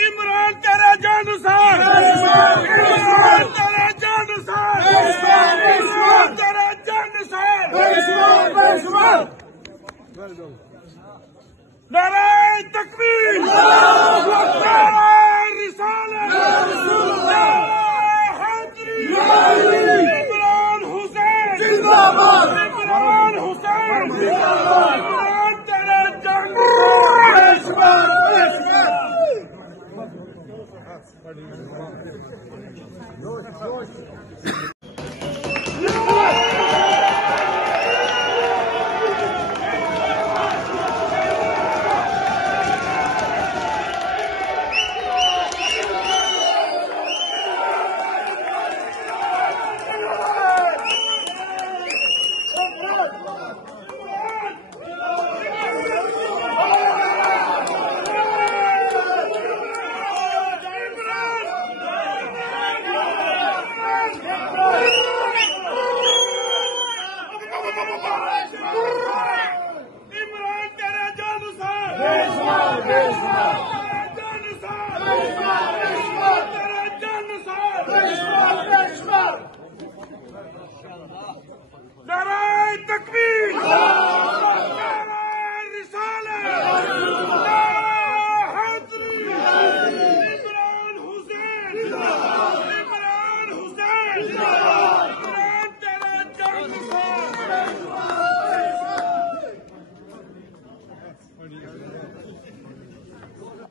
इमरान तेरा जानसार, इमरान तेरा जानसार, इमरान तेरा जानसार। नाराए तकबीर, नाराए रिसालत, नाराए हैदरी, इमरान हुसैन जिंदाबाद, इमरान हुसैन जिंदाबाद, इमरान तेरा जानसार। इमरान तेरा जानसार, नाराए तकबीर, नाराए रिसालत, नाराए हैदरी, इमरान हुसैन, इमरान हुसैन, इमरान तेरा जानसार।